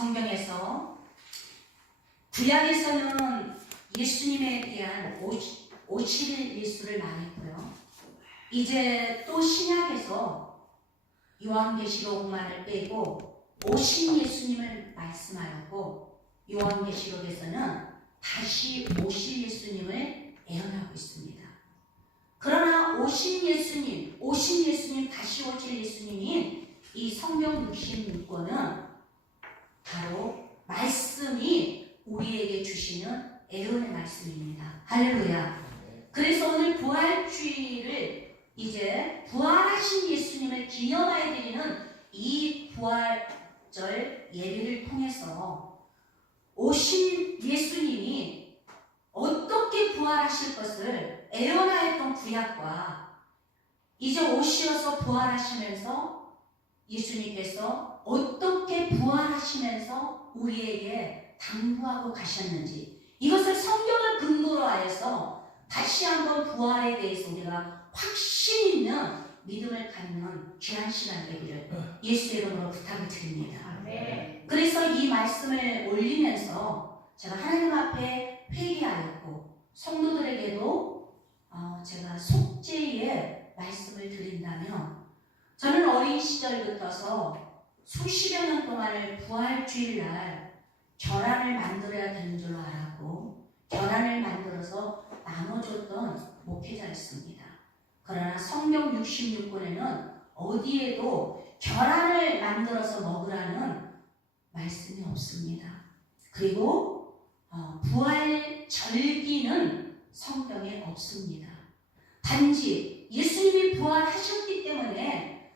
성경에서 구약에서는 예수님에 대한 오실 예수를 말했고요. 이제 또 신약에서 요한계시록만을 빼고 오신 예수님을 말씀하였고, 요한계시록에서는 다시 오실 예수님을 예언하고 있습니다. 그러나 오신 예수님, 다시 오실 예수님인 이 성경 66권은 바로 말씀이 우리에게 주시는 애언의 말씀입니다. 할렐루야. 그래서 오늘 부활주의를 이제 부활하신 예수님을 기념하여 드리는 이 부활절 예배를 통해서 오신 예수님이 어떻게 부활하실 것을 애언하였던 구약과 이제 오시어서 부활하시면서 예수님께서 어떻게 부활하시면서 우리에게 당부하고 가셨는지, 이것을 성경을 근거로 하여서 다시 한번 부활에 대해서 우리가 확신 있는 믿음을 갖는 귀한 시간 되기를 예수의 이름으로 부탁을 드립니다. 그래서 이 말씀을 올리면서 제가 하나님 앞에 회개하였고, 성도들에게도 제가 속죄의 말씀을 드린다면, 저는 어린 시절부터서 수십여 년 동안을 부활주일날 계란을 만들어야 되는 줄 알았고, 계란을 만들어서 나눠줬던 목회자였습니다. 그러나 성경 66권에는 어디에도 계란을 만들어서 먹으라는 말씀이 없습니다. 그리고 부활 절기는 성경에 없습니다. 단지 예수님이 부활하셨기 때문에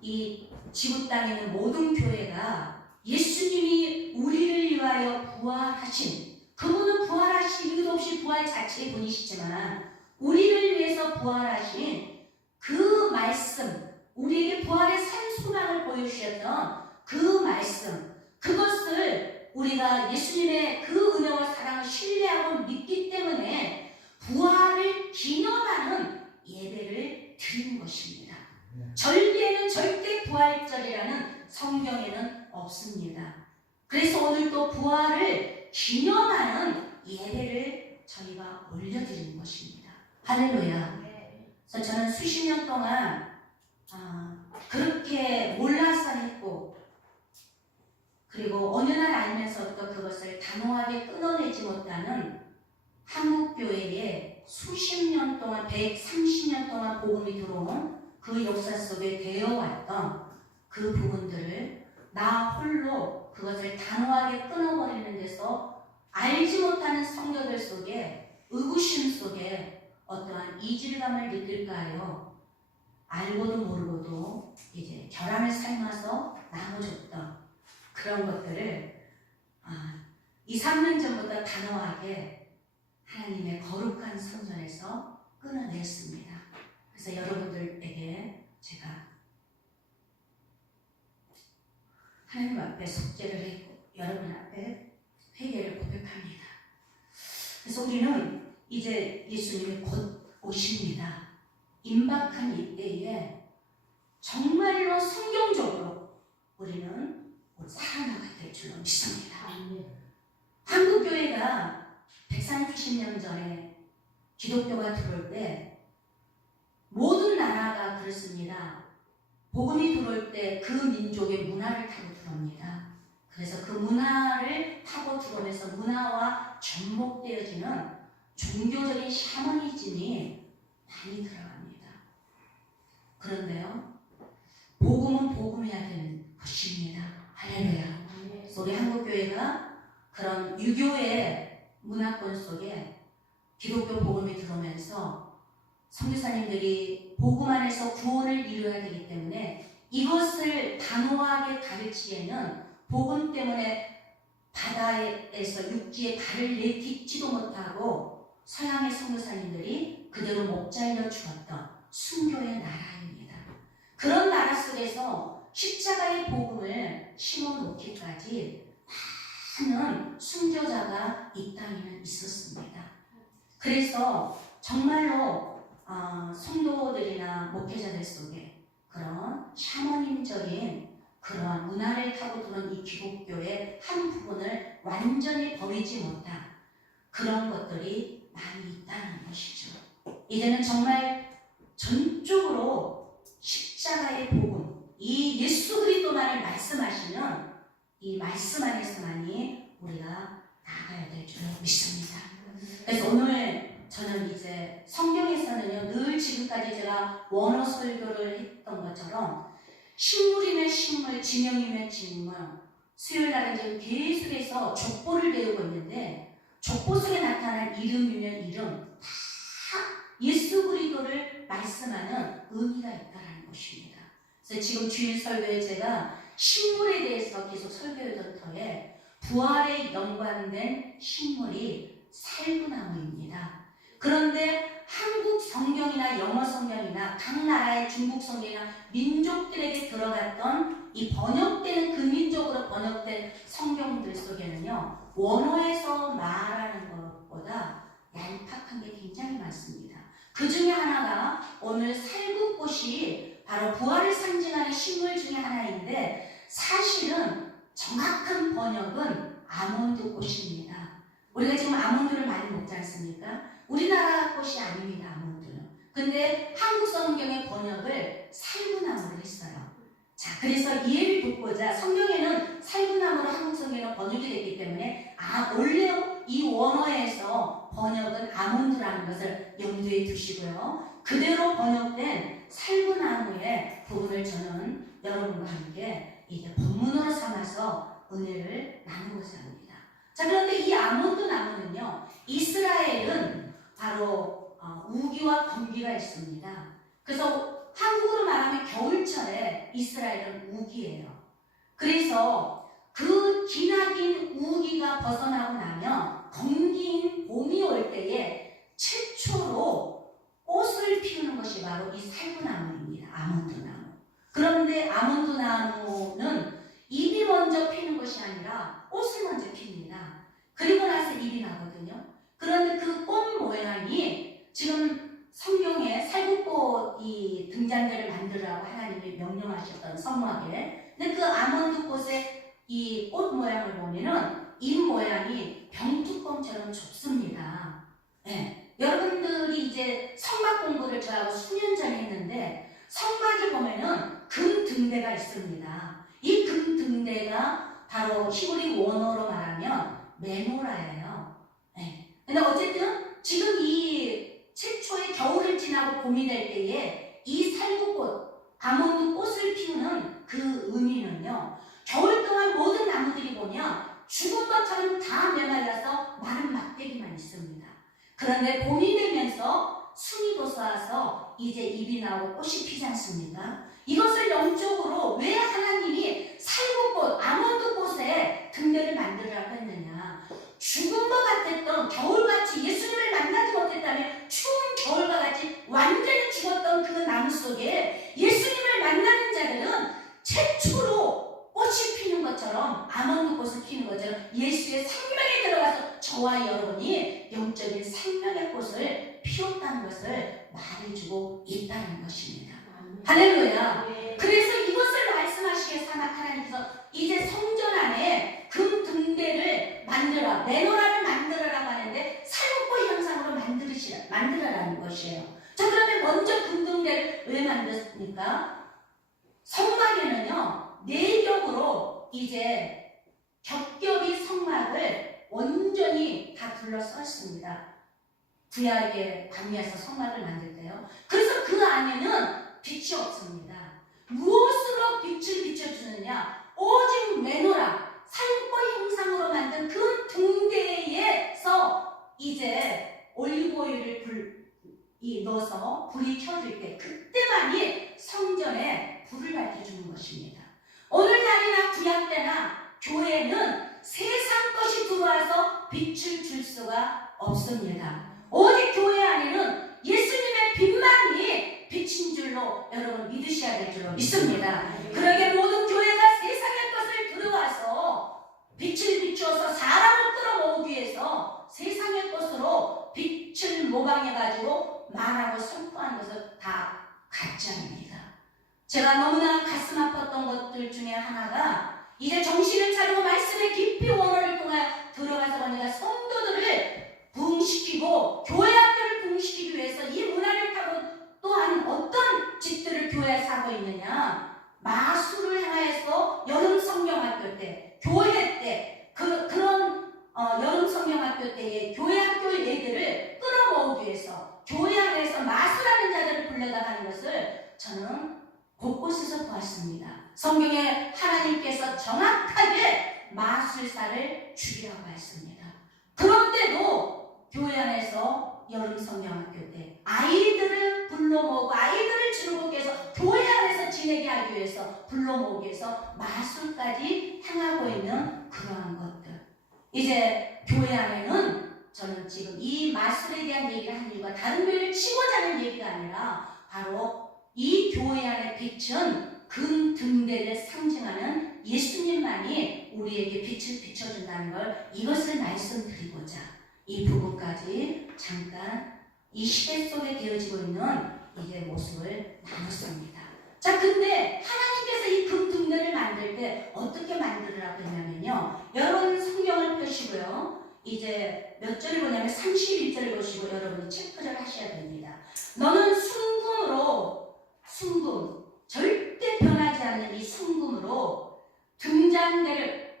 이 지구 땅에 있는 모든 교회가 예수님이 우리를 위하여 부활하신, 그분은 부활하신 이유도 없이 부활 자체의 분이시지만 우리를 위해서 부활하신 그 말씀, 우리에게 부활의 산 소망을 보여주셨던 그 말씀, 그것을 우리가 예수님의 그 은혜와 사랑을 신뢰하고 믿기 때문에 부활을 기념하는 예배를 드리는 것입니다. 절기에는 절대 부활절이라는 성경에는 없습니다. 그래서 오늘 또 부활을 기념하는 예배를 저희가 올려드리는 것입니다. 할렐루야. 그래서 저는 수십 년 동안 그렇게 몰라서 했고, 그리고 어느 날 알면서도 그것을 단호하게 끊어내지 못하는 한국교회에 수십 년 동안, 130년 동안 복음이 들어온 그 역사 속에 되어왔던 그 부분들을 나 홀로 그것을 단호하게 끊어버리는 데서 알지 못하는 성도들 속에, 의구심 속에 어떠한 이질감을 느낄까 하여 알고도 모르고도 이제 계란을 삶아서 나눠줬던 그런 것들을 2, 3년 전부터 단호하게 하나님의 거룩한 성전에서 끊어냈습니다. 그래서 여러분들에게 제가 하나님 앞에 속죄를 했고, 여러분 앞에 회개를 고백합니다. 그래서 우리는 이제 예수님이 곧 오십니다. 임박한 이때에 정말로 성경적으로 우리는 곧 살아나가야 될 줄로 믿습니다. 한국교회가 130년 전에 기독교가 들어올 때 모든 나라가 그렇습니다. 복음이 들어올 때 그 민족의 문화를 타고 들어옵니다. 그래서 그 문화를 타고 들어오면서 문화와 접목되어지는 종교적인 샤머니즘이 많이 들어갑니다. 그런데요, 복음은 복음해야 되는 것입니다. 할렐루야. 우리 한국교회가 그런 유교의 문화권 속에 기독교 복음이 들어오면서 선교사님들이 복음 안에서 구원을 이루어야 되기 때문에 이것을 단호하게 가르치기에는 복음 때문에 바다에서 육지에 발을 내딛지도 못하고 서양의 선교사님들이 그대로 목 잘려 죽었던 순교의 나라입니다. 그런 나라 속에서 십자가의 복음을 심어놓기까지 많은 순교자가 이 땅에는 있었습니다. 그래서 정말로 성도들이나 목회자들 속에 그런 샤머님적인 그러한 문화를 타고 들어온 이 기독교의 한 부분을 완전히 버리지 못한 그런 것들이 많이 있다는 것이죠. 이제는 정말 전적으로 십자가의 복음, 이 예수 그리스도만을 말씀하시는 이 말씀 안에서만이 우리가 나아가야 될 줄 믿습니다. 그래서 오늘 저는 이제 성경에서는요, 늘 지금까지 제가 원어 설교를 했던 것처럼 식물이면 식물, 지명이면 지명, 수요일 날은 지금 계속해서 족보를 배우고 있는데 족보 속에 나타난 이름이면 이름 다 예수 그리스도를 말씀하는 의미가 있다는 것입니다. 그래서 지금 주일 설교에 제가 식물에 대해서 계속 설교하던 터에 부활에 연관된 식물이 살구나무입니다. 그런데 한국 성경이나 영어 성경이나 각 나라의 중국 성경이나 민족들에게 들어갔던 이 번역되는 그 민족으로 번역된 성경들 속에는요, 원어에서 말하는 것보다 얄팍한 게 굉장히 많습니다. 그 중에 하나가 오늘 살구꽃이 바로 부활을 상징하는 식물 중에 하나인데 사실은 정확한 번역은 아몬드 꽃입니다. 우리가 지금 아몬드를 많이 먹지 않습니까? 우리나라 꽃이 아닙니다, 아몬드는. 근데 한국 성경의 번역을 살구나무로 했어요. 자, 그래서 이해를 돕고자 성경에는 살구나무로 한국 성경은 번역이 됐기 때문에 원래 이 원어에서 번역은 아몬드라는 것을 염두에 두시고요. 그대로 번역된 살구나무의 부분을 저는 여러분과 함께 이제 본문으로 삼아서 은혜를 나누고자 합니다. 자, 그런데 이 아몬드 나무는요, 이스라엘은 바로 우기와 건기가 있습니다. 그래서 한국으로 말하면 겨울철에 이스라엘은 우기예요. 그래서 그 기나긴 우기가 벗어나고 나면 건기인 봄이 올 때에 최초로 꽃을 피우는 것이 바로 이 살구나무입니다. 아몬드나무. 그런데 아몬드나무는 잎이 먼저 피는 것이 아니라 꽃을 먼저 핍니다. 그리고 나서 잎이 나거든요. 그런데 그 꽃 모양이 지금 성경에 살구꽃이 등잔대를 만들라고 하나님이 명령하셨던 성막에, 근데 그 아몬드 꽃의 이 꽃 모양을 보면은 잎 모양이 병뚜껑처럼 좁습니다. 네. 여러분들이 이제 성막 공부를 저하고 수년 전에 했는데 성막에 보면은 금 등대가 있습니다. 이 금 등대가 바로 히브리 원어로 말하면 메노라예요. 네. 근데 어쨌든 지금 이 최초의 겨울을 지나고 봄이 될 때에 이 살구꽃, 아몬드 꽃을 피우는 그 의미는요, 겨울 동안 모든 나무들이 보면 죽은 것처럼 다 메말라서 마른 막대기만 있습니다. 그런데 봄이 되면서 순이 돋아서 이제 잎이 나오고 꽃이 피지 않습니까? 이것을 영적으로 왜 하나님이 살구꽃, 아몬드꽃에 등대를 만들으라고 했느냐? 죽은 것 같았던 겨울같이 예수님을 만나지 못했다면 추운 겨울과 같이 완전히 죽었던 그 나무 속에 예수님을 만나는 자들은 최초로 꽃이 피는 것처럼, 아몬드 꽃을 피는 것처럼 예수의 생명에 들어가서 저와 여러분이 영적인 생명의 꽃을 피웠다는 것을 말해주고 있다는 것입니다. 할렐루야. 그래서 이것을 말씀하시기에 사막 하나님께서 이제 성전 안에 금 등대를 만들어, 메노라를 만들어라고 하는데 살구꽃 형상으로 만들어라는 것이에요. 자, 그러면 먼저 금 등대를 왜 만들었습니까? 성막에는요, 네 겹으로 이제 겹겹이 성막을 온전히 다 둘러쌌습니다. 구약의 광야에서 성막을 만들 때요. 그래서 그 안에는 빛이 없습니다. 무엇으로 빛을 비춰주느냐? 오직 메노라, 살구꽃 형상으로 만든 그 등대에서 이제 올리브오일을 넣어서 불이 켜질 때 그때만이 성전에 불을 밝혀주는 것입니다. 오늘날이나 구약 때나 교회는 세상 것이 들어와서 빛을 줄 수가 없습니다. 오직 교회 안에는 예수님의 빛만이 빛인 줄로 여러분 믿으셔야 될 줄로 믿습니다. 그러게 모든 교회가 세상의 것을 들어와서 빛을 비추어서 사람을 끌어모으기 위해서 세상의 것으로 빛을 모방해가지고 말하고 선포하는 것을 다 가짜입니다. 제가 너무나 가슴 아팠던 것들 목사님들 중에 하나가 이제 정신을 차리고 말씀의 깊이 원어를 통하여 들어가서 보니까 성도들을 부흥시키고 교회 학교를 부흥시키기 위해서 이 문화를 타고 또한 어떤 짓들을 교회에서 하고 있느냐, 마술을 향해서 여름 성경학교 때, 교회 때 그런 여름 성경학교 때에 교회 학교의 애들을 끌어모으기 위해서 교회 안에서 마술하는 자들을 불러다가는 것을 저는 곳곳에서 보았습니다. 성경에 하나님께서 정확하게 마술사를 죽이라고 했습니다. 그런데도 교회 안에서 여름 성경학교 때 아이들을 불러 모으고 아이들을 주르고 해서 교회 안에서 지내게 하기 위해서 불러 모으기 위해서 마술까지 행하고 있는 그러한 것들. 이제 교회 안에는 저는 지금 이 마술에 대한 얘기를 하는 이유가 다른 교회를 치고자 하는 얘기가 아니라 바로 이 교회 안에 빛은 금 등대를 상징하는 예수님만이 우리에게 빛을 비춰준다는 걸, 이것을 말씀드리고자 이 부분까지 잠깐 이 시대 속에 되어지고 있는 이제 모습을 나눴습니다. 자, 근데 하나님께서 이 금 등대를 만들 때 어떻게 만들으라고 했냐면요, 여러분 성경을 펴시고요, 이제 몇 절을 보냐면 31절을 보시고 여러분이 체크를 하셔야 됩니다. 너는 순금으로, 순금, 절대 변하지 않는 이 순금으로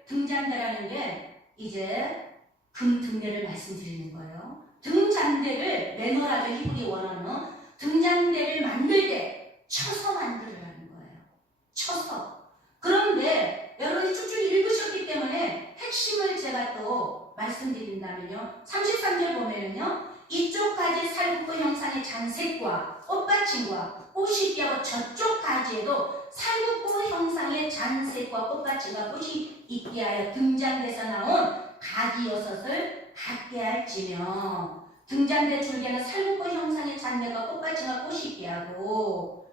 등잔대라는 게 이제 금 등대를 말씀드리는 거예요. 등잔대를 매너라죠. 히브리 원어는 등잔대를 만들 때 쳐서 만들으라는 거예요. 쳐서. 그런데 여러분이 쭉쭉 읽으셨기 때문에 핵심을 제가 또 말씀드린다면요, 33절 보면요, 이쪽 가지 살구꽃 형상의 잔색과 꽃받침과 꽃이 있게 저쪽 가지에도 살구꽃 형상의 잔색과 꽃받침과 꽃이 있게 하여 등잔대에서 나온 가지 6을 갖게 할지며, 등잔대 줄기에는 살구꽃 형상의 잔대가 꽃받침과 꽃이 있게 하고,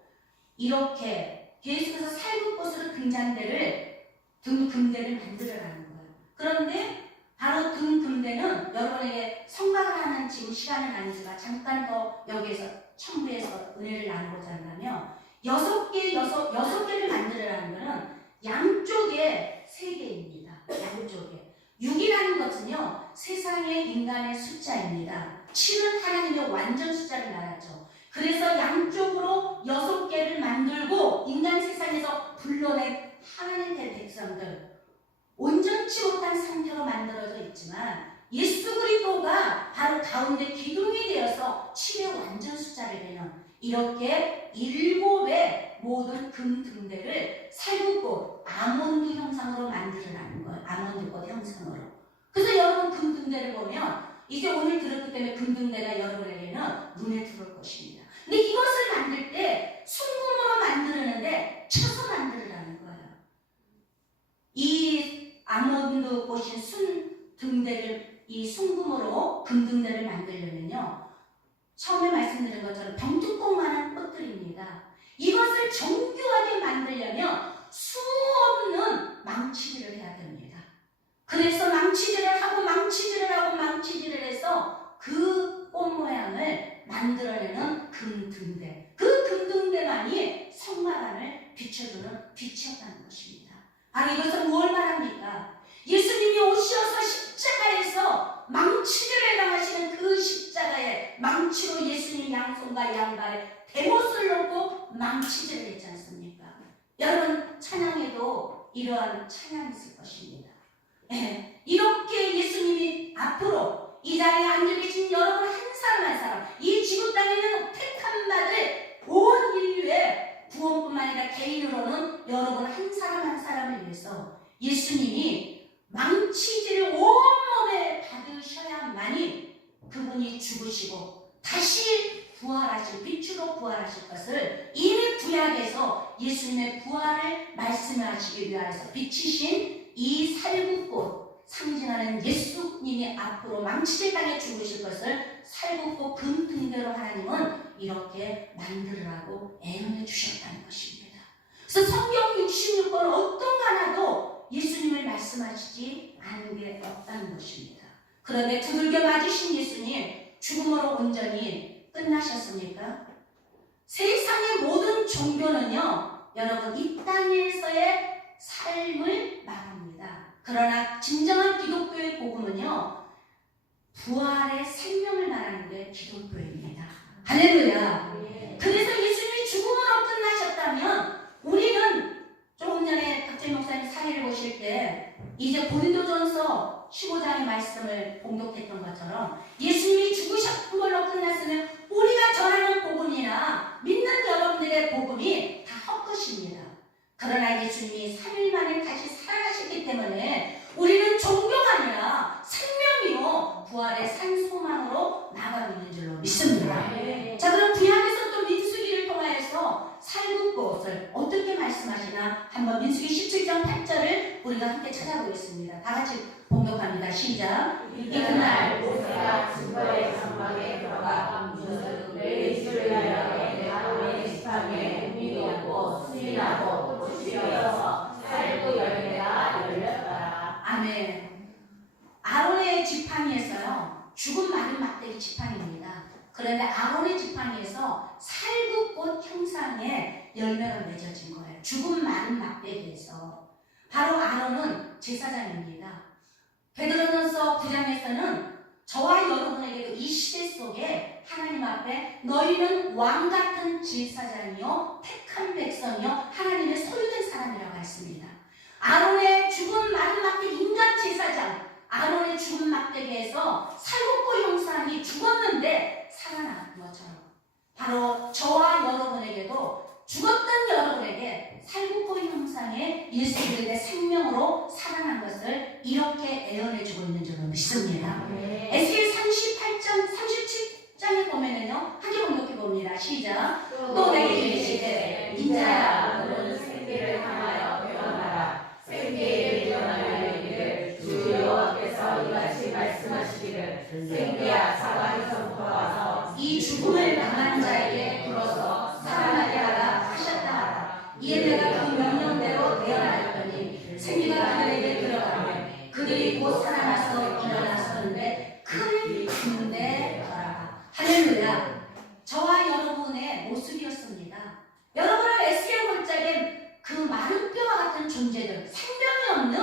이렇게 예수께서 살구꽃으로 등금대를 만들어라는 거예요. 그런데 바로 등금대는 여러분에게 성각을 하는 지금 시간은 아니지만 잠깐 더 여기에서 첨부해서 은혜를 나누고자 한다면, 6개를 만들어라는 것은 양쪽에 3개입니다. 양쪽에. 6이라는 것은요, 세상의 인간의 숫자입니다. 7은 하나님의 완전 숫자를 말하죠. 그래서 양쪽으로 6개를 만들고 인간 세상에서 불러낸 하나님의 백성들, 온전치 못한 상태로 만들어져 있지만 예수 그리스도가 바로 가운데 기둥이 되어서 7의 완전 숫자를 내는 이렇게 7의 모든 금 등대를 살구꽃, 아몬드 형상으로 만들어라는 거예요. 아몬드꽃 형상으로. 그래서 여러분 금 등대를 보면 이제 오늘 들었기 때문에 금 등대가 여러분에게는 눈에 들어올 것입니다. 근데 이것을 만들 때 순금으로 만드는데 쳐서 만들으라는 거예요. 이 아몬드 꽃인 순 등대를 이 순금으로 금 등대를 만들려면요, 처음에 말씀드린 것처럼 병뚜껑만한 꽃들입니다. 이것을 정교하게 만들려면 수없는 망치질을 해야 됩니다. 그래서 망치질을 해서 그 꽃 모양을 만들어내는 금 등대, 그 금 등대만이 성막안을 비춰주는 빛이었다는 것입니다. 바로 이것은 뭘 말합니까? 예수님이 오셔서 십자가에서 망치질을 당하시는 그 십자가에 망치로 예수님 양손과 양발에 대못을 놓고 망치질을 했지 않습니까? 여러분 찬양에도 이러한 찬양이 있을 것입니다. 네, 이렇게 예수님이 앞으로 이 자리에 앉아 계신 여러분 한 사람 한 사람, 이 지구 땅에 있는 택함 받을 온 인류의 구원뿐만 아니라 개인으로는 여러분 한 사람 한 사람을 위해서 예수님이 망치질을 온몸에 받으셔야만이 그분이 죽으시고 다시 부활하실, 빛으로 부활하실 것을 이미 구약에서 예수님의 부활을 말씀하시기 위하여서 비치신 이 살구꽃, 상징하는 예수님이 앞으로 망치질 당해 죽으실 것을 살구꽃 금 등대로 하나님은 이렇게 만들으라고 애용해 주셨다는 것입니다. 그래서 성경 66권 어떤 하나도 예수님을 말씀하시지 않은 게 없다는 것입니다. 그런데 두들겨 맞으신 예수님 죽음으로 온전히 끝나셨습니까? 세상의 모든 종교는요, 여러분 이 땅에서의 삶을 말합니다. 그러나 진정한 기독교의 복음은요, 부활의 생명을 말하는 게 기독교입니다. 할렐루야. 그래서 예수님이 죽음으로 끝나셨다면 우리는 조금 전에 박재민 목사님 사례를 보실 때 이제 고린도전서 15장의 말씀을 봉독했던 것처럼 예수님이 죽으신 걸로 끝났으면 우리가 전하는 복음이나 믿는 여러분들의 복음이 다 헛것입니다. 그러나 예수님이 3일 만에 다시 살아가셨기 때문에 우리는 종교가 아니라 생명이요 부활의 산 소망으로 나아가고 있는 줄로 믿습니다. 자, 그럼 구약에서 또 민수기를 통하여서 살구꽃을 어떻게 말씀하시나 한번 민수기 17장 8절을 우리가 함께 찾아보겠습니다. 다 같이 봉독합니다. 시작. 이튿날 모세가 증거의 장막에 들어가 이스라엘의 아론의 지팡이에 우미되었고 수민하고 꽃이 피어서 살구 열매가 열렸더라. 아멘. 아론의 지팡이에서요, 죽은 마른 막대기 지팡이입니다. 그런데 아론의 지팡이에서 살구꽃 형상의 열매가 맺어진 거예요. 죽은 마른 막대기에서. 바로 아론은 제사장입니다. 베드로전서 9장에서는 저와 여러분에게도 이 시대 속에 하나님 앞에 너희는 왕같은 제사장이요 택한 백성이요 하나님의 소유된 사람이라고 했습니다. 아론의 죽은 마른 막대기 인간 제사장, 아론의 죽은 막대기에서 살구꽃 형상이 죽었는데 살아난 것처럼 바로 저와 여러분에게도 죽었던 여러분에게 살구꽃 형상의 예수 그리스도의 생명으로 살아난 것을 이렇게 애언해주고 있는 줄로 믿습니다. 에스겔 38장 37장에 보면은요, 함께 공독해 봅니다. 시작. 또 내게 이르시되 인자야 너는 생기를 향하여 표현하라. 생기에 일어나는 일을 주 여호와께서 이같이 말씀하시기를 생기야 사방에서부터 와서 이 죽음을 당한 자에게 불어서 살아나게 하라 하셨다 하라. 이에 내가 그 명령대로 대언하였더니 생기가 그들에게 들어가며 그들이 곧 살아나서 일어났었는데 큰 군대 더라. 할렐루야. 저와 여러분의 모습이었습니다. 여러분은 에스겔 골짜기에 그 마른 뼈와 같은 존재들, 생명이 없는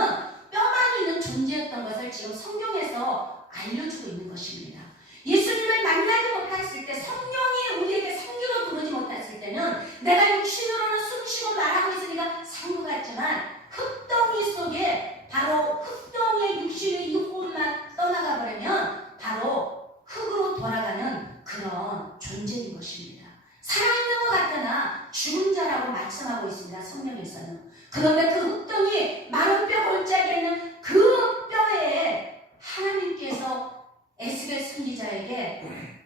뼈만 있는 존재였던 것을 지금 성경에서 알려주고 있는 것입니다. 예수님을 만나지 못했을 때, 성령이 우리에게 생기로 들어오지 못했을 때는 내가 육신으로는 숨쉬고 말하고 있으니까 상부 같지만 흙덩이 속에 바로 흙덩이의 육신의 육골만 떠나가 버리면 바로 흙으로 돌아가는 그런 존재인 것입니다. 살아있는 것 같으나 죽은 자라고 말씀하고 있습니다. 성경에서는. 그런데 그 흙덩이 마른 뼈 골짜기에 있는 그 뼈에 하나님께서 에스겔 선지자에게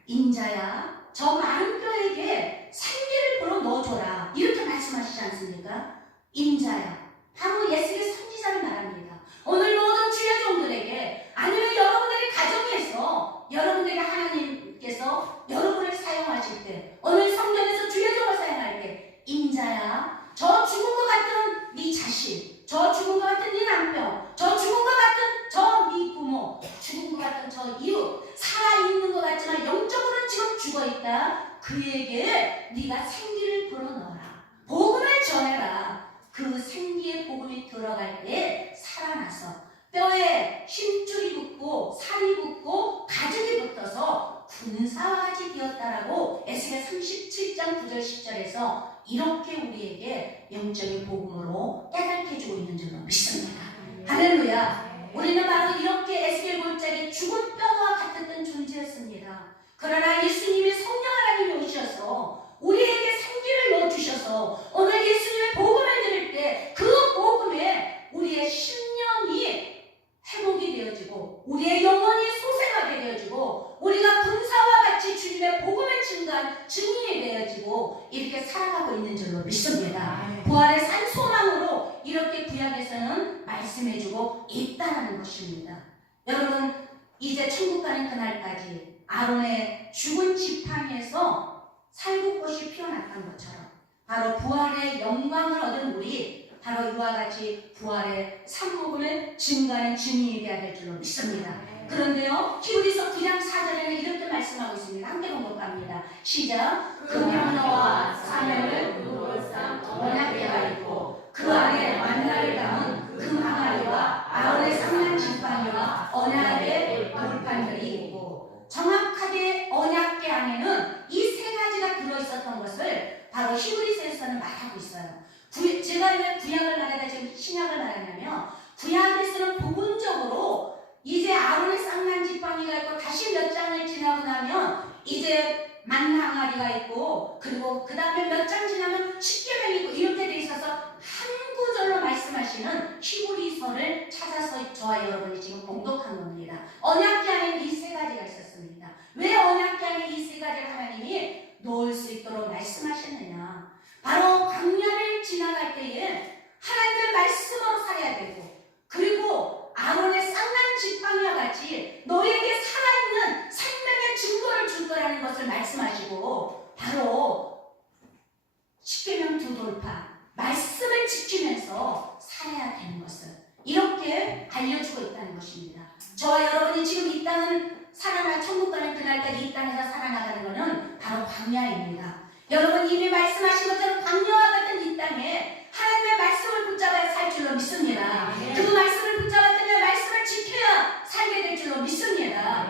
인자야 저 마른 뼈에게 생기를 불어 넣어줘라 이렇게 말씀하시지 않습니까? 인자야 바로 에스겔 선지자를 말합니다. 오늘 모든 주여종들에게 아니면 여러분들의 가정에서 여러분들에게 하나님께서 여러분을 사용하실 때 오늘 성전에서 주여종을 사용할 때 인자야 저 죽은 것 같은 네 자식, 저 죽은 것 같은 네 남편, 저 죽은 것 같은 저 네 부모, 죽은 것 같은 저 이웃, 살아있는 것 같지만 영적으로는 지금 죽어있다. 그에게 네가 생기를 불어넣어라. 복음을 전해라. 그 생기의 복음이 들어갈 때 살아나서 뼈에 힘줄이 붙고 살이 붙고 가죽이 붙어서 군사와 같이 되었다라고 에스겔 37장 9절 10절에서 이렇게 우리에게 영적인 복음으로 깨닫게 해주고 있는 줄로 믿습니다. 할렐루야. 우리는 바로 이렇게 에스겔 골짜기 죽은 뼈와 같았던 존재였습니다. 그러나 예수님이 성령 하나님이 오셔서 우리에게 생기를 넣어주셔서 오늘 예수님의 복음을 들을 때 그 복음에 우리의 심령이 회복이 되어지고 우리의 영혼이 소생하게 되어지고 우리가 군사와 같이 주님의 복음을 증거한 증인이 되어지고 이렇게 살아가고 있는 줄로 믿습니다. 부활의 산 소망으로 이렇게 구약에서는 말씀해주고 있다는 것입니다. 여러분 이제 천국 가는 그날까지 아론의 죽은 지팡이에서 살구꽃이 피어났던 것처럼 바로 부활의 영광을 얻은 우리 바로 이와 같이 부활의 산복음을 증거하는 증인이 되어야 될 줄로 믿습니다. 그런데요 히브리서 9장 4절에는 이렇게 말씀하고 있습니다. 함께 공독합니다. 시작. 그 명령과 사명을 누구일상 언약되어 있고 그 안에 만나를 담은 금 항아리와 아론의 상난 지팡이와 언약의 돌판들이 있고, 정확하게 언약궤 안에는 이 세 가지가 들어있었던 것을 바로 히브리서에서는 말하고 있어요. 제가 왜 구약을 말하다 지금 신약을 말하냐면, 구약에서는 부분적으로 이제 아론의 쌍난 지팡이가 있고, 다시 몇 장을 지나고 나면 이제 만나 항아리가 있고, 그리고 그 다음에 몇 장 지나면 십계명이 있고, 이렇게 돼 있어서 한 구절로 말씀하시는 히브리서를 찾아서 저와 여러분이 지금 봉독한 겁니다. 언약궤 안에 이 세 가지가 있었습니다. 왜 언약궤 안에 이 세 가지를 하나님이 놓을 수 있도록 말씀하셨느냐? 바로 광야를 지나갈 때에 하나님의 말씀으로 살아야 되고, 그리고 아론의 쌍난 지팡이와 같이 너에게 살아있는 생명의 증거를 줄 거라는 것을 말씀하시고, 바로 십계명 두 돌파 말씀을 지키면서 살아야 되는 것을 이렇게 알려주고 있다는 것입니다. 저와 여러분이 지금 이 땅은 천국 가는 그날까지 이 땅에서 살아나가는 것은 바로 광야입니다. 여러분 이미 말씀하신 것처럼 광야와 같은 이 땅에 하나님의 말씀을 붙잡아야 살 줄로 믿습니다. 그 말씀을 붙잡았다면 말씀을 지켜야 살게 될 줄로 믿습니다.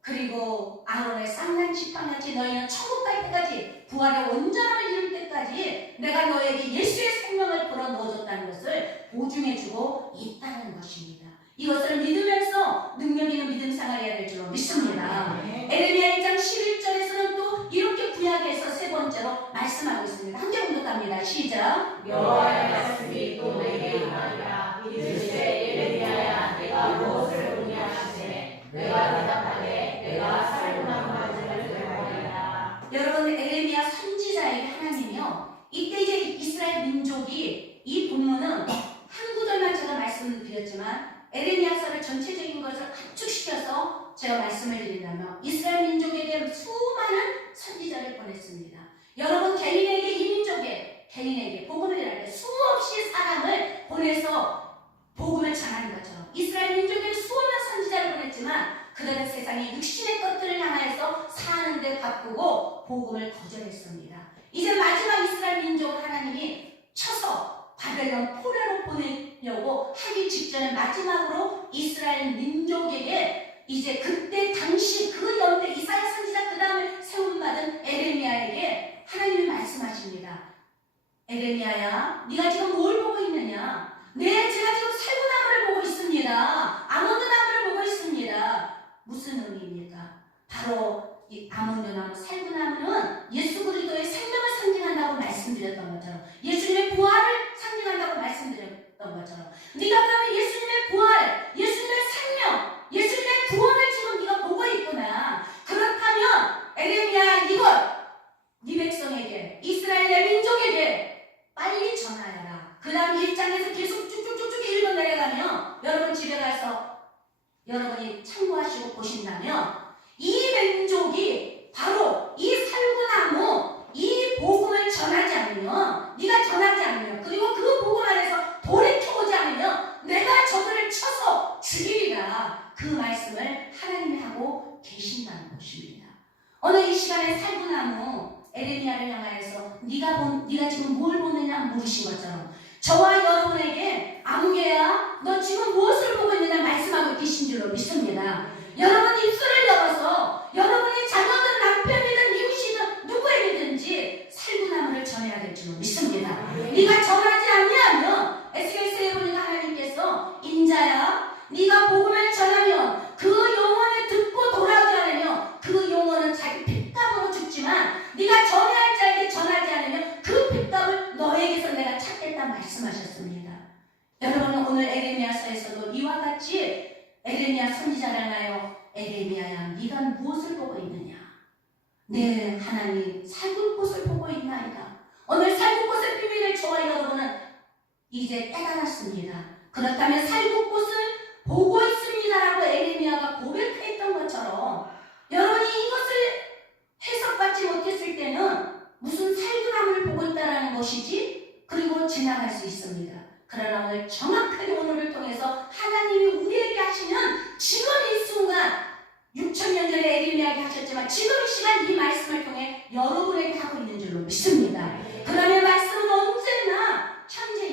그리고 아론의 쌍난 지팡이같이 너희는 천국 갈 때까지, 부활의 온전함을 이룰 때까지 내가 너에게 예수의 생명을 불어 넣어줬다는 것을 보증해주고 있다는 것입니다. 이것을 믿으면서 능력 있는 믿음 생활해야 될 줄로 믿습니다. 에레미야 1장 11절에서는 또 이렇게 구약에서 세 번째로 말씀하고 있습니다. 함께 공독합니다. 시작. 여호와의 말씀이 또 내게 임하니라. 이르시되 에레미야야, 내가 무엇을 보냐 하시되 내가 대답하되 내가 살구나무 만지를 보리라. 여러분, 에레미야 선지자에게 하나님이요, 이때 이제 이스라엘 민족이, 이 본문은 한 구절만 제가 말씀을 드렸지만 에레미야서를 전체적인 것을 압축시켜서 제가 말씀을 드린다면 이스라엘 민족에게 수많은 선지자를 보냈습니다. 여러분, 개인에게, 이 민족에, 개인에게 복음을 전할 때 수없이 사람을 보내서 복음을 전하는 것처럼 이스라엘 민족에게 수많은 선지자를 보냈지만 그들은 세상의 육신의 것들을 향하여서 사는데 바꾸고 복음을 거절했습니다. 이제 마지막 이스라엘 민족을 하나님이 쳐서 바벨론 포로로 보내려고 하기 직전에 마지막으로 이스라엘 민족에게 이제 그때 당시 그 연대 이사야 선지자 그 다음에 세움받은 에레미야에게 하나님이 말씀하십니다. 에레미야야, 네가 지금 뭘 보고 있느냐? 네, 제가 지금 살구나무를 보고 있습니다. 아몬드 나무를 보고 있습니다. 무슨 의미입니까? 바로 이 아몬드나무, 살구나무는 예수 그리스도의 생명을 상징한다고 말씀드렸던 것처럼, 예수님의 부활을 상징한다고 말씀드렸던 것처럼, 네가 그러면 예수님의 부활, 예수님의 생명, 예수님의 구원을 지금 네가 보고 있구나. 그렇다면 에레미야, 이걸 네 백성에게, 이스라엘 내 민족에게 빨리 전하여라. 그 다음 1장에서 계속 쭉쭉쭉쭉 읽어 내려가면 여러분 집에 가서 여러분이 참고하시고 보신다면 이 민족이 바로 이 살구나무, 이 복음을 전하지 않으면, 네가 전하지 않으면, 그리고 그 복음 안에서 돌이켜오지 않으면 내가 저들을 쳐서 죽이리라. 그 말씀을 하나님이 하고 계신다는 것입니다. 오늘 이 시간에 살구나무 에레미야를 향하여서 네가 지금 뭘 보느냐 물으신 것처럼 저와 여러분에게 아무개야, 너 지금 무엇을 보고 있느냐 말씀하고 계신 줄로 믿습니다. 여러분 입술을 열어서 여러분의 자녀든 남편이든 이웃이든 누구에게든지 살구나무를 전해야 될 줄로 믿습니다. 네가 전하지 아니하면 에스겔서에 보니까 하나님께서 인자야, 네가 복음을 전하면 그 영혼을 듣고 돌아오지 않으면 그 영혼은 자기 핏값으로 죽지만 네가 전해야 할 자에게 전하지 않으면 그 핏값을 너에게서 내가 찾겠다 말씀하셨습니다. 여러분은 오늘 에레미야서에서도 이와 같이 에레미야 선지자를 하여 에레미야야, 네가 무엇을 보고 있느냐? 네, 하나님 살굴꽃을 보고 있나이다. 오늘 살굴꽃의 비밀을 저와 여러분은 이제 깨달았습니다. 그렇다면 살굴꽃을 보고 있습니다라고 에레미야가 고백했던 것처럼 여러분이 이것을 해석받지 못했을 때는 무슨 살구나무를 보고 있다는 것이지? 그리고 지나갈 수 있습니다. 그러나 오늘 정확하게 오늘을 통해서 하나님이 우리에게 하시는 지금 이 순간 6,000년 전에 에레미야에게 하셨지만 지금 이 시간 이 말씀을 통해 여러분에게 하고 있는 줄로 믿습니다. 그러면 말씀은 언제나 현재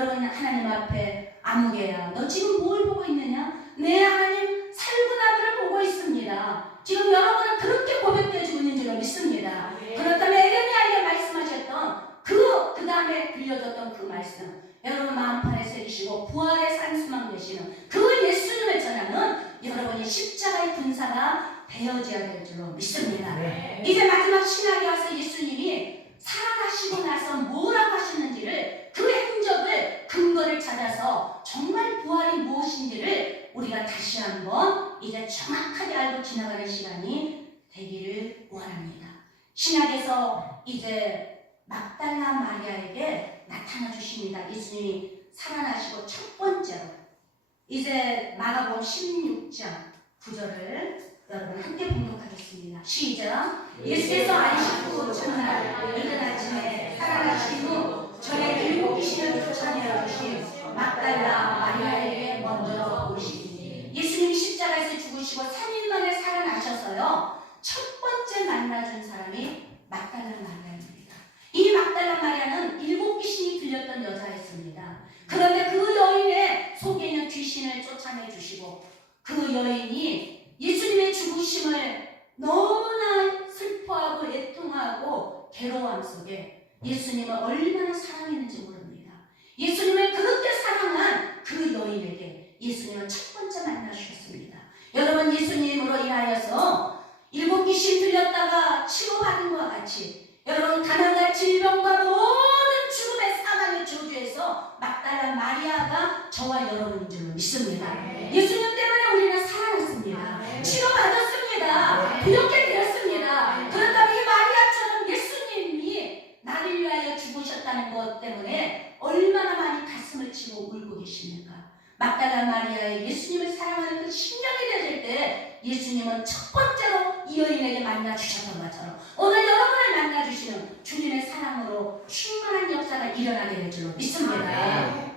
여러분 하나님 앞에 아무개야 너 지금 뭘 보고 있느냐? 내 하나님 살구나무를 보고 있습니다. 지금 여러분은 그렇게 고백되어지고 있는 줄 믿습니다. 그렇다면 에레미야에 말씀하셨던 그 다음에 들려줬던 그 말씀, 여러분 마음판에 새기시고 부활의 산수망 되시는 그 예수님을 전하는 여러분이 십자가의 군사가 되어져야 될 줄로 믿습니다. 이제 마지막 신학에 와서 예수님이 살아나시고 나서 뭐라고 하셨는지를, 그 행적을, 근거를 찾아서 정말 부활이 무엇인지를 우리가 다시 한번 이제 정확하게 알고 지나가는 시간이 되기를 원합니다. 신약에서 이제 막달라 마리아에게 나타나 주십니다. 예수님이 살아나시고 첫 번째로 이제 마가복음 16장 9절을 여러분 함께 봉독하겠습니다. 시작. 예수께서 안식 후 첫날 이른 아침에 살아나신 후 전에 7 귀신을 쫓아내어 주신 막달라 마리아에게 먼저 오시니, 예수님이 십자가에서 죽으시고 3일 만에 살아나셔서요 첫 번째 만나준 사람이 막달라 마리아입니다. 이 막달라 마리아는 7 귀신이 들렸던 여자였습니다. 그런데 그 여인의 속에 있는 귀신을 쫓아내 주시고, 그 여인이 예수님의 죽으심을 너무나 슬퍼하고 애통하고 괴로워함 속에 예수님을 얼마나 사랑했는지 모릅니다. 예수님을 그렇게 사랑한 그 여인에게 예수님은 첫 번째 만나주셨습니다. 여러분, 예수님으로 인하여서 7 귀신 들렸다가 치료받은 것과 같이 여러분 가난과 질병과 모든 죽음의 사망의 저주에서 막달라 마리아가 저와 여러분인 줄 믿습니다. 예수님 때문에 우리는 살아났습니다. 치료받았습니다. 이렇게 되었습니다. 그렇다면 이 마리아처럼 예수님이 나를 위하여 죽으셨다는 것 때문에 얼마나 많이 가슴을 치고 울고 계십니까? 막달라 마리아의 예수님을 사랑하는 그 10년이 되실 때 예수님은 첫 번째로 이 여인에게 만나 주셨던 것처럼 오늘 여러분을 만나 주시는 주님의 사랑으로 충만한 역사가 일어나게 될 줄로 믿습니다.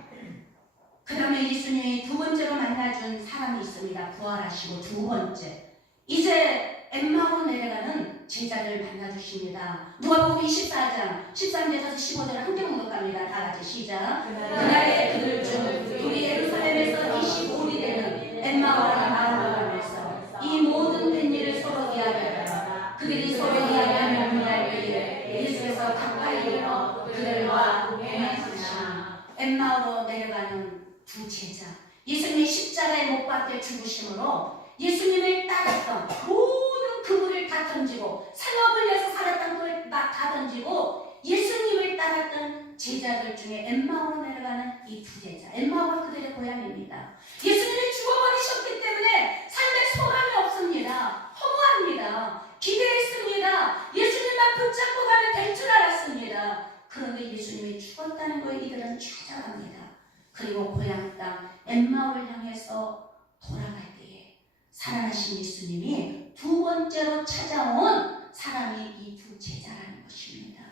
그 다음에 예수님이 두 번째로 만나준 사람이 있습니다. 부활하시고 두 번째, 이제 엠마오로 내려가는 제자를 만나주십니다. 누가복음 24장 13절에서 15절을 함께 공독합니다. 다 같이 시작. 그날에 그들 중 우리 예루살렘에서 25리 되는 엠마오라는 마을로 가면서 이 모든 된 일을 서로 이야기하다가 그들이 서로 이야기하며 문의할 때에 예수께서 가까이 이르러 그들과 동행하시나. 엠마오로 내려가는 두 제자, 예수님이 십자가에 못 박혀 죽으심으로 예수님을 따랐던 모든 그물을 다 던지고 산업을 위해서 살았던 그걸 다 던지고 예수님을 따랐던 제자들 중에 엠마오로 내려가는 이 두 제자, 엠마오가 그들의 고향입니다. 예수님이 죽어버리셨기 때문에 삶의 소망이 없습니다. 허무합니다. 기대했습니다. 예수님만 붙잡고 가면 될 줄 알았습니다. 그런데 예수님이 죽었다는 거에 이들은 좌절합니다. 그리고 고향 땅 엠마오를 향해서 돌아갈 때에 살아나신 예수님이 두 번째로 찾아온 사람이 이 두 제자라는 것입니다.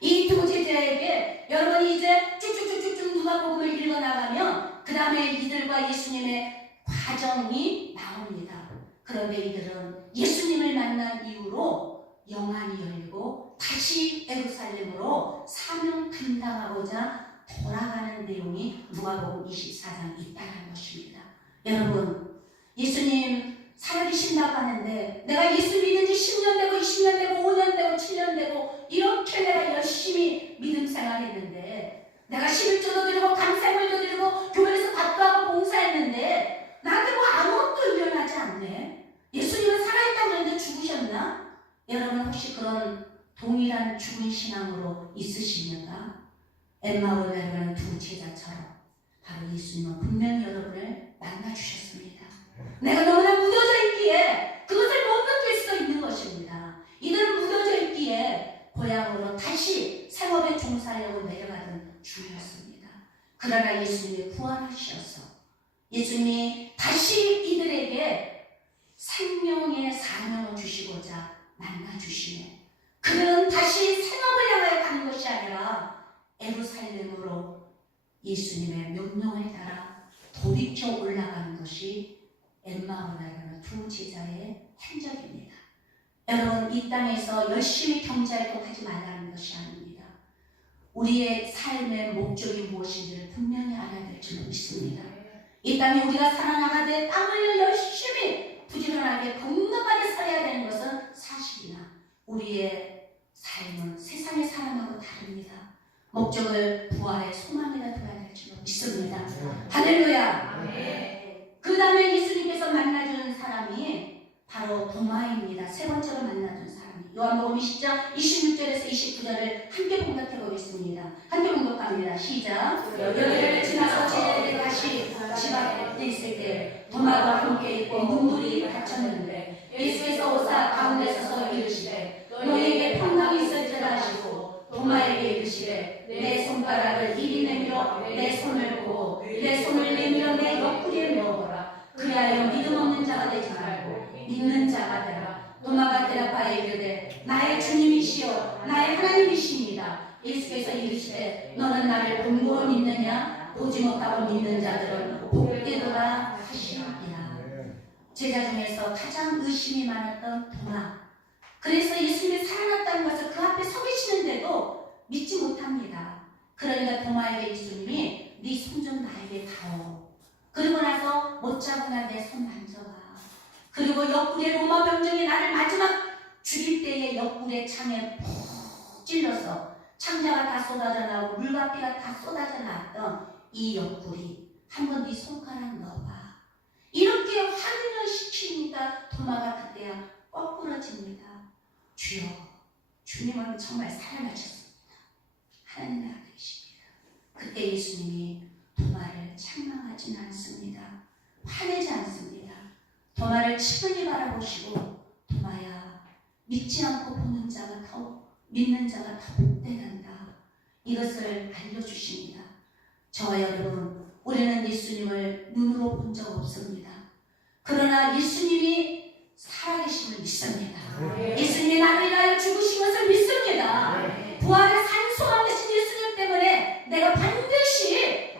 이 두 제자에게 여러분이 이제 쭉쭉쭉쭉 누가복음을 읽어나가면 그 다음에 이들과 예수님의 과정이 나옵니다. 그런데 이들은 예수님을 만난 이후로 영안이 열리고 다시 예루살렘으로 사명 감당하고자 돌아가는 내용이 누가복음 24장 있다는 것입니다. 여러분, 예수님 살아계신다고 하는데 내가 예수 믿은 지 10년 되고 20년 되고 5년 되고 7년 되고 이렇게 내가 열심히 믿음 생활했는데, 내가 11조도 드리고 감사물도 드리고 교회에서 밥도하고 봉사했는데 나한테 뭐 아무것도 일어나지 않네. 예수님은 살아있다고 했는데 죽으셨나? 여러분 혹시 그런 동일한 죽은 신앙으로 있으십니까? 엠마오로 내려가는 두 제자처럼 바로 예수님은 분명히 여러분을 만나주셨습니다. 내가 너무나 무뎌져 있기에 그것을 못 느낄 수도 있는 것입니다. 이들은 무뎌져 있기에 고향으로 다시 생업에 종사하려고 내려가던 중이었습니다. 그러나 예수님이 부활하셔서 예수님이 다시 이들에게 생명의 사명을 주시고자 만나주시네. 그들은 다시 생업을 향하여 가는 것이 아니라 예루살렘으로 예수님의 명령을 따라 돌이켜 올라가는 것이 엠마오라는 두 제자의 행적입니다. 여러분, 이 땅에서 열심히 경제활동하지 말라는 것이 아닙니다. 우리의 삶의 목적이 무엇인지를 분명히 알아야 될 줄로 믿습니다. 이 땅에 우리가 살아나가되 땀 흘려 열심히 부지런하게 건강하게 살아야 되는 것은 사실이나 우리의 삶은 세상의 사람하고 다릅니다. 목적을 부활의 소망에다 둬야 될 줄로 믿습니다. 할렐루야. 그 다음에 예수님께서 만나준 사람이 바로 도마입니다. 세 번째로 만나준 사람이 요한복음 20장 26절에서 29절을 함께 공독해 보겠습니다. 함께 공독합니다. 시작. 여기를 지나서 제자들이 다시 집 앞에 있을 때 도마가 함께 있고 문물이 닫혔는데 예수께서 오사 가운데 서서 이르시되 너희에게 평강이 있을지라 하시고 도마에게 이르시되 내 손가락을 이리 내밀어 내 손을 보고 내 손을 내밀어 내 옆구리에 넣어보라. 그리하여 믿음 없는 자가 되지 말고 믿는 자가 되라. 도마가 대답하여 이르되 나의 주님이시여 나의 하나님이십니다. 예수께서 이르시되 너는 나를 본고로 믿느냐? 보지 못하고 믿는 자들은 복되도다 하시니라. 제자 중에서 가장 의심이 많았던 도마. 그래서 예수님이 살아났다는 것을 그 앞에 서 계시는데도 믿지 못합니다. 그러니까 도마에게 예수님이 네 손 좀 나에게 다오. 그리고 나서 못자구나 내 손 만져봐. 그리고 옆구리에 로마 병정이 나를 마지막 죽일 때에 옆구리에 창에 푹 찔러서 창자가 다 쏟아져 나오고 물과 피가 다 쏟아져 나왔던 이 옆구리 한번 네 손가락 넣어봐. 이렇게 확인을 시키니까 도마가 그때야 꺾부러집니다. 주여, 주님은 정말 살아나셨습니다. 하나님의 아들이십니다. 그때 예수님이 도마를 책망하지는 않습니다. 화내지 않습니다. 도마를 측은히 바라보시고 도마야, 믿지 않고 보는 자가 더 믿는 자가 더 복되단다. 이것을 알려주십니다. 저와 여러분, 우리는 예수님을 눈으로 본 적 없습니다. 그러나 예수님이 살아계심을 믿습니다. 예수님이 나를 위하여 죽으신 것을 믿습니다. 부활의 산소만 되신 예수님 때문에 내가 반드시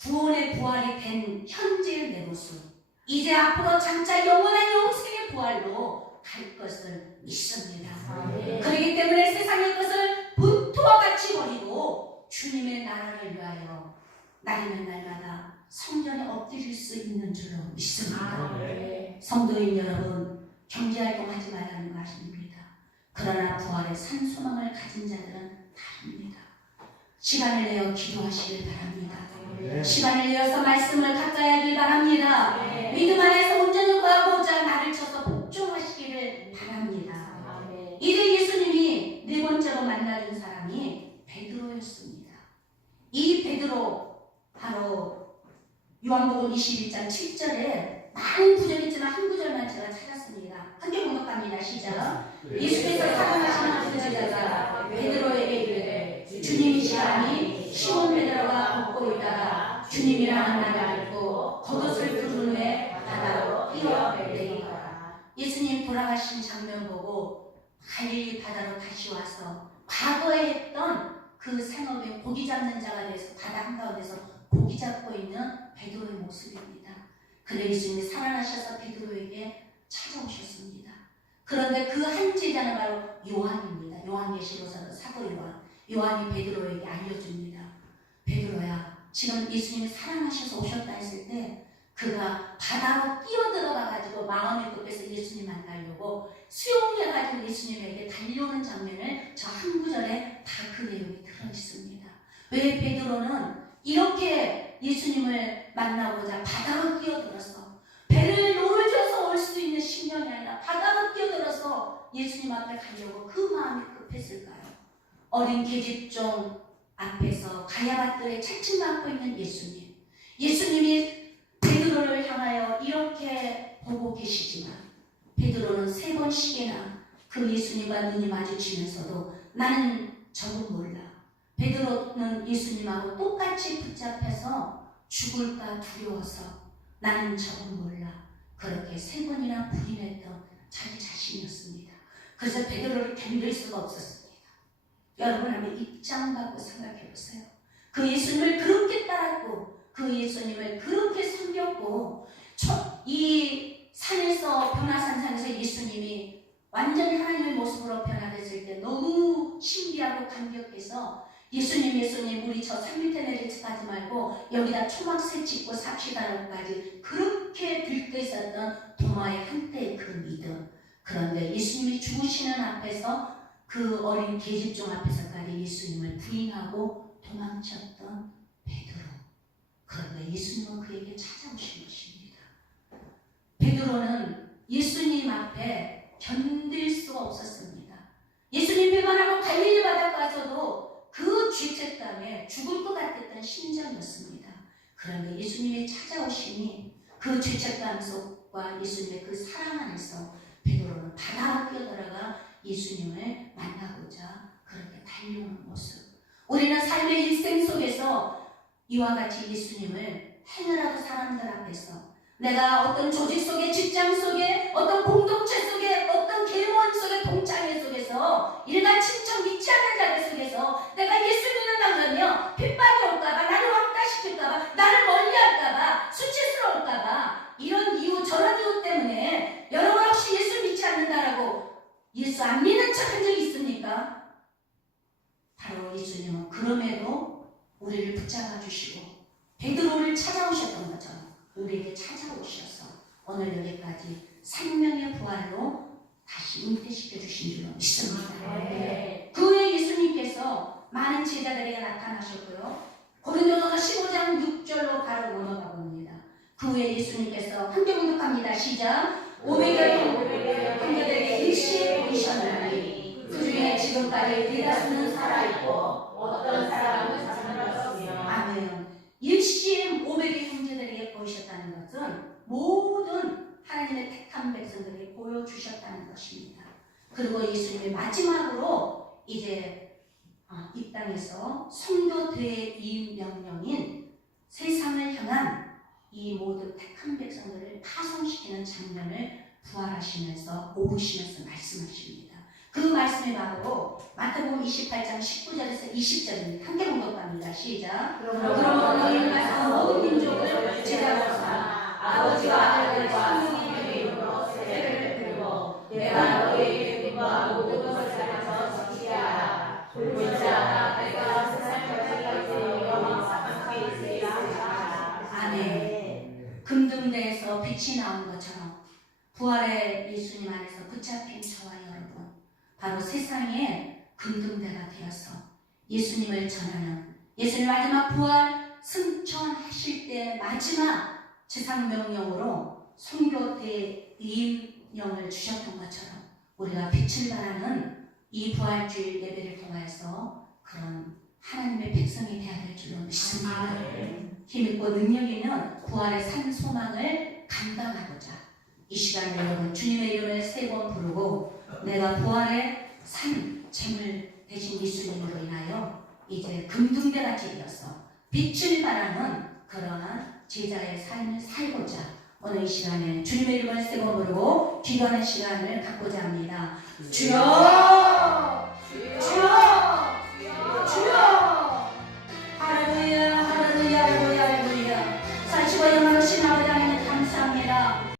구원의 부활이 된 현재의 내 모습, 이제 앞으로 장차 영원한 영생의 부활로 갈 것을 믿습니다. 그렇기 때문에 세상의 것을 분토와 같이 버리고 주님의 나라를 위하여 날이면 날마다 성전에 엎드릴 수 있는 줄로 믿습니다. 성도인 여러분, 경제활동하지 말라는 거 아십니까? 그러나 부활의 산소망을 가진 자들은 다릅니다. 시간을 내어 기도하시길 바랍니다. 시간을 내어서 말씀을 가까이 하길 바랍니다. 믿음 안에서 온전히 구하고자 나를 쳐서 복종하시기를 바랍니다. 이제 예수님이 네 번째로 만나준 사람이 베드로였습니다. 이 베드로 바로 요한복음 21장 7절에 많은 구절이 있지만 한 구절만 제가 찾았습니다. 함께 공독합니다. 시작. 예수께서 사랑하시는 그 제자가 베드로에게 이르되 주님이시라니 시몬 베드로가 걷고 있다가 주님이라는 말을 듣고 겉옷을 두른 후에 바다로 뛰어내리더라. 예수님 돌아가신 장면 보고 갈릴리 바다로 다시 와서 과거에 했던 그 생업에 고기 잡는 자가 돼서 바다 한가운데서 고기 잡고 있는 베드로의 모습입니다. 그래 예수님이 살아나셔서 베드로에게 찾아오셨습니다. 그런데 그 한 제자는 바로 요한입니다. 요한계시록서 사도 요한이 베드로에게 알려줍니다. 베드로야, 지금 예수님이 사랑하셔서 오셨다 했을 때 그가 바다로 뛰어들어가가지고 마음의 급해서 예수님 만나려고 수영해가지고 예수님에게 달려오는 장면을 저 한 구절에 다 그 내용이 들어있습니다. 왜 베드로는 이렇게 예수님을 만나고자 바다로 뛰어들어서 배를 노를 져서 올 수 있는 신령이 아니라 바다로 뛰어들어서 예수님 앞에 가려고 그 마음이 급했을까요? 어린 계집종 앞에서 가야밭들의 채찍맞고 있는 예수님, 예수님이 베드로를 향하여 이렇게 보고 계시지만 베드로는 3번씩이나 그 예수님과 눈이 마주치면서도 나는 저는 몰라. 베드로는 예수님하고 똑같이 붙잡혀서 죽을까 두려워서 나는 저는 몰라. 그렇게 3번이나 부인했던 자기 자신이었습니다. 그래서 베드로를 견딜 수가 없었습니다. 여러분 한번 입장 갖고 생각해 보세요. 그 예수님을 그렇게 따랐고 그 예수님을 그렇게 섬겼고 이 산에서 변화산상에서 예수님이 완전히 하나님의 모습으로 변화됐을 때 너무 신비하고 감격해서 예수님 우리 저 산 밑에 내릴 집 하지 말고 여기다 초막새 짓고 삽시다라고까지 그렇게 들떠 있었던 도마의 한때의 그 믿음. 그런데 예수님이 죽으시는 앞에서 그 어린 계집종 앞에서까지 예수님을 부인하고 도망쳤던 베드로. 그런데 예수님은 그에게 찾아오신 것입니다. 베드로는 예수님 앞에 견딜 수가 없었습니다. 예수님 배반하고 갈릴리 바닷가에서도 그 죄책감에 죽을 것 같았던 심정이었습니다. 그런데 예수님이 찾아오시니 그 죄책감 속과 예수님의 그 사랑 안에서 베드로는 바다로 뛰어들어가 예수님을 만나고자 그렇게 달려오는 모습. 우리는 삶의 일생 속에서 이와 같이 예수님을 행여라도 사람들 앞에서 내가 어떤 조직 속에, 직장 속에, 어떤 공동체 속에, 어떤 계무원 속에, 동창회 속에서 일반 친척 믿지 않는 자들 속에서 내가 예수 믿는다 그러면 핍박이 올까봐, 나를 왕따시킬까봐, 나를 멀리할까봐, 수치스러울까봐 이런 이유 저런 이유 때문에 여러분 혹시 예수 믿지 않는다라고 예수 안 믿는 척 한 적이 있습니까? 바로 예수님은 그럼에도 우리를 붙잡아 주시고 베드로를 찾아오셨던 것처럼 우리에게 찾아오셔서 오늘 여기까지 생명의 부활로 다시 은퇴시켜 주신 줄로 믿습니다. 그 후에 예수님께서 많은 제자들에게 나타나셨고요. 고린도전서 15장 6절로 바로 넘어가 봅니다. 그 후에 예수님께서 함께 공독합니다. 시작. 500여 형제들에게 일시에 보이셨나니 그 중에 지금까지 대다수는 살아있고 어떤 사람은 잠들었으며. 아멘. 일시에 500의 형제들에게 보이셨다는 것은 모든 하나님의 택한 백성들에게 보여주셨다는 것입니다. 그리고 예수님이 마지막으로 이제 이 땅에서 성도대의 이 명령인 세상을 향한 이 모든 택한 백성들을 파송시키는 장면을 부활하시면서 오시면서 말씀하십니다. 그 말씀이 바로 마태복음 28장 19절에서 20절입니다. 함께 공독합니다. 시작. 그러므로 너희는 가서 모든 민족을 제자로 삼아 아버지와 아들과 성령의 이름으로 세례를 베풀고 내가 너희에게 분부한 모든 것을 가르쳐 지키게 하라. 돌보지 않아 내가 세상까지 너희와 함께 있으리라 하라. 아멘. 금등대에서 빛이 나온 것처럼 부활의 예수님 안에서 붙잡힌 저와 여러분, 바로 세상에 금등대가 되어서 예수님을 전하는, 예수님 마지막 부활 승천하실 때 마지막 지상명령으로 선교대 임령을 주셨던 것처럼 우리가 빛을 발하는 이 부활주일 예배를 통해서 그런 하나님의 백성이 되어야 될 줄로 믿습니다. 힘있고 능력 있는 부활의 산 소망을 감당하고자 이 시간에 여러분 주님의 이름을 3번 부르고 내가 부활의 산 재물 대신 예수님으로 인하여 이제 금등대같이 되어서 빛을 발하는 그러한 제자의 삶을 살고자 오늘 이 시간에 주님의 이름을 3번 부르고 기도하는 시간을 갖고자 합니다. 주여! 주여!